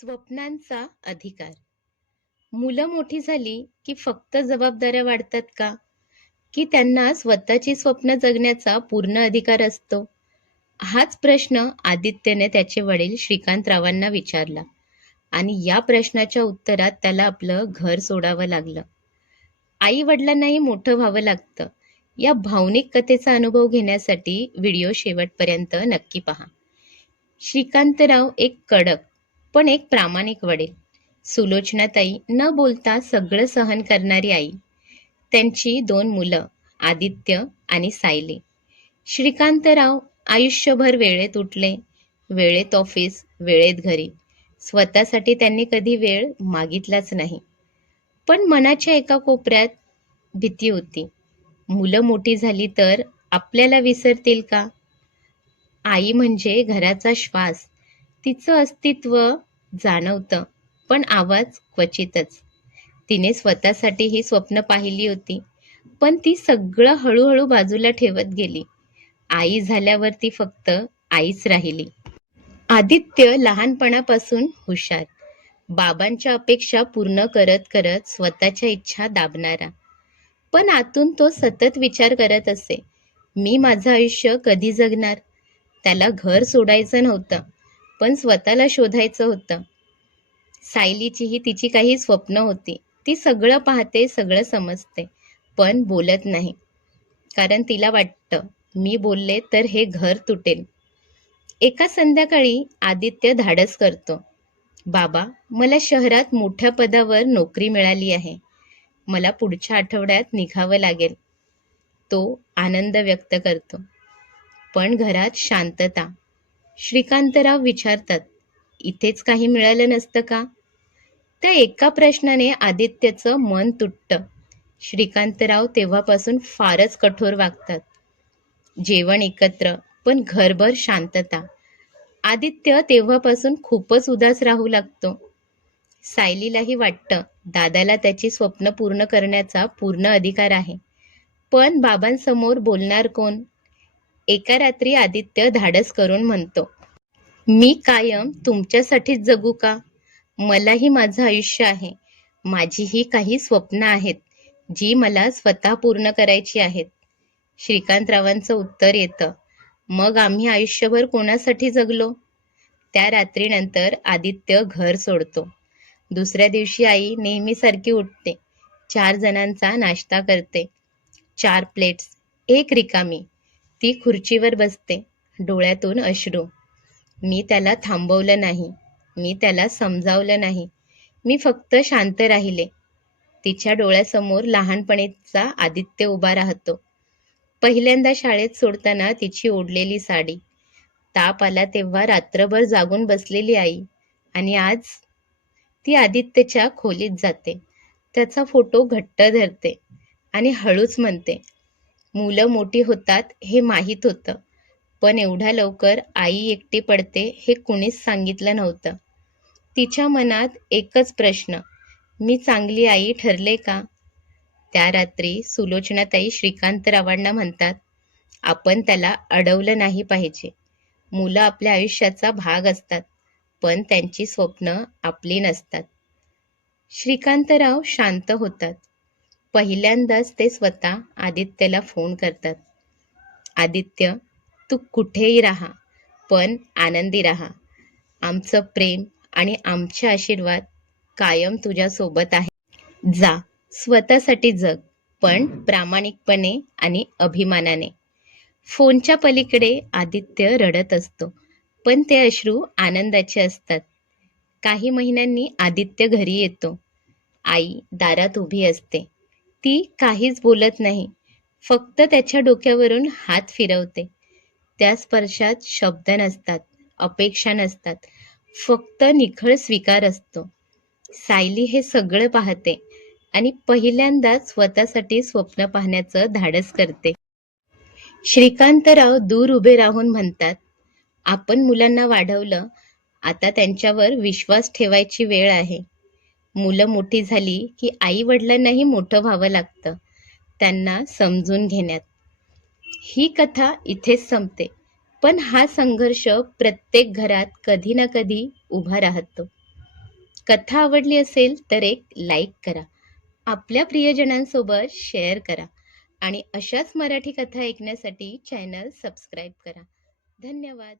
स्वप्नांचा अधिकार. मुलं मोठी झाली की फक्त जबाबदाऱ्या वाढतात का? की त्यांना स्वतःची स्वप्न जगण्याचा पूर्ण अधिकार असतो? हाच प्रश्न आदित्यने त्याचे वडील श्रीकांतरावांना विचारला. आणि या प्रश्नाच्या उत्तरात त्याला आपलं घर सोडावं लागलं. आई वडिलांनाही मोठं व्हावं लागतं. या भावनिक कथेचा अनुभव घेण्यासाठी व्हिडिओ शेवटपर्यंत नक्की पहा. श्रीकांतराव एक कडक पण एक प्रामाणिक वडील. सुलोचनाताई न बोलता सगळं सहन करणारी आई. त्यांची दोन मुलं आदित्य आणि सायली. श्रीकांतराव आयुष्यभर वेळेत उठले. वेळेत ऑफिस वेळेत घरी. स्वतःसाठी त्यांनी कधी वेळ मागितलाच नाही. पण मनाच्या एका कोपऱ्यात भीती होती. मुलं मोठी झाली तर आपल्याला विसरतील का? आई म्हणजे घराचा श्वास. तिचं अस्तित्व जाणवतं पण आवाज क्वचितच. तिने स्वतःसाठी ही स्वप्न पाहिली होती पण ती सगळं हळूहळू बाजूला ठेवत गेली. आई झाल्यावर ती फक्त आईच राहिली. आदित्य लहानपणापासून हुशार. बाबांच्या अपेक्षा पूर्ण करत करत स्वतःच्या इच्छा दाबणारा. पण आतून तो सतत विचार करत असे मी माझं आयुष्य कधी जगणार? त्याला घर सोडायचं नव्हतं. पण स्वतःला शोधायचं होतं. सायलीचीही तिची काही स्वप्न होती. ती सगळं पाहते सगळं समजते पण बोलत नाही. कारण तिला वाटतं मी बोलले तर हे घर तुटेल. एका संध्याकाळी आदित्य धाडस करतो. बाबा मला शहरात मोठ्या पदावर नोकरी मिळाली आहे. मला पुढच्या आठवड्यात निघावं लागेल. तो आनंद व्यक्त करतो. पण घरात शांतता. श्रीकांतराव विचारतात इथेच काही मिळालं नसतं का? त्या एका प्रश्नाने आदित्यचं मन तुटतं. श्रीकांतराव तेव्हापासून फारच कठोर वागतात. जेवण एकत्र पण घरभर शांतता. आदित्य तेव्हापासून खूपच उदास राहू लागतो. सायलीलाही वाटतं दादाला त्याची स्वप्न पूर्ण करण्याचा पूर्ण अधिकार आहे. पण बाबांसमोर बोलणार कोण? एका रात्री आदित्य धाडस करून म्हणतो मी कायम तुमच्यासाठीच जगू का? मलाही माझं आयुष्य आहे. माझीही काही स्वप्न आहेत जी मला स्वतः पूर्ण करायची आहेत. श्रीकांतरावांचं उत्तर येतं मग आम्ही आयुष्यभर कोणासाठी जगलो? त्या रात्रीनंतर आदित्य घर सोडतो. दुसऱ्या दिवशी आई नेहमीसारखी उठते चार जणांचा नाश्ता करते चार प्लेट्स एक रिकामी. ती खुर्चीवर बसते डोळ्यातून अश्रू. मी त्याला थांबवलं नाही मी त्याला समजावलं नाही. मी फक्त शांत राहिले. तिच्या डोळ्यासमोर लहानपणीचा आदित्य उभा राहतो. पहिल्यांदा शाळेत सोडताना तिची ओढलेली साडी. ताप आला तेव्हा रात्रभर जागून बसलेली आई. आणि आज ती आदित्यच्या खोलीत जाते. त्याचा फोटो घट्ट धरते आणि हळूच म्हणते मुलं मोठी होतात हे माहीत होतं. पण एवढ्या लवकर आई एकटी पडते हे कुणीच सांगितलं नव्हतं. तिच्या मनात एकच प्रश्न मी चांगली आई ठरले का? त्या रात्री सुलोचनाताई श्रीकांतरावांना म्हणतात आपण त्याला अडवलं नाही पाहिजे. मुलं आपल्या आयुष्याचा भाग असतात पण त्यांची स्वप्न आपली नसतात. श्रीकांतराव शांत होतात. पहिल्यांदाच ते स्वतः आदित्यला फोन करतात. आदित्य तू कुठेही राहा पण आनंदी राहा. आमचं प्रेम आणि आमचे आशीर्वाद कायम तुझ्यासोबत आहे. जा स्वतःसाठी जग पण प्रामाणिकपणे आणि अभिमानाने. फोनच्या पलीकडे आदित्य रडत असतो पण ते अश्रू आनंदाचे असतात. काही महिन्यांनी आदित्य घरी येतो. आई दारात उभी असते. ती काहीच बोलत नाही. फक्त त्याच्या डोक्यावरून हात फिरवते. त्या स्पर्शात शब्द नसतात अपेक्षा नसतात. फक्त निखळ स्वीकार असतो. सायली हे सगळं पाहते आणि पहिल्यांदाच स्वतःसाठी स्वप्न पाहण्याचं धाडस करते. श्रीकांतराव दूर उभे राहून म्हणतात आपण मुलांना वाढवलं आता त्यांच्यावर विश्वास ठेवायची वेळ आहे. मुलं मोठी झाली की आई वडिलांनाही मोठं व्हावं लागतं. त्यांना समजून घेण्यात. ही कथा इथेच संपते. पण हा संघर्ष प्रत्येक घरात कधी ना कधी उभा राहतो. कथा आवडली असेल तर एक लाईक करा. आपल्या प्रियजनांसोबत शेअर करा. आणि अशाच मराठी कथा ऐकण्यासाठी चॅनल सबस्क्राईब करा. धन्यवाद.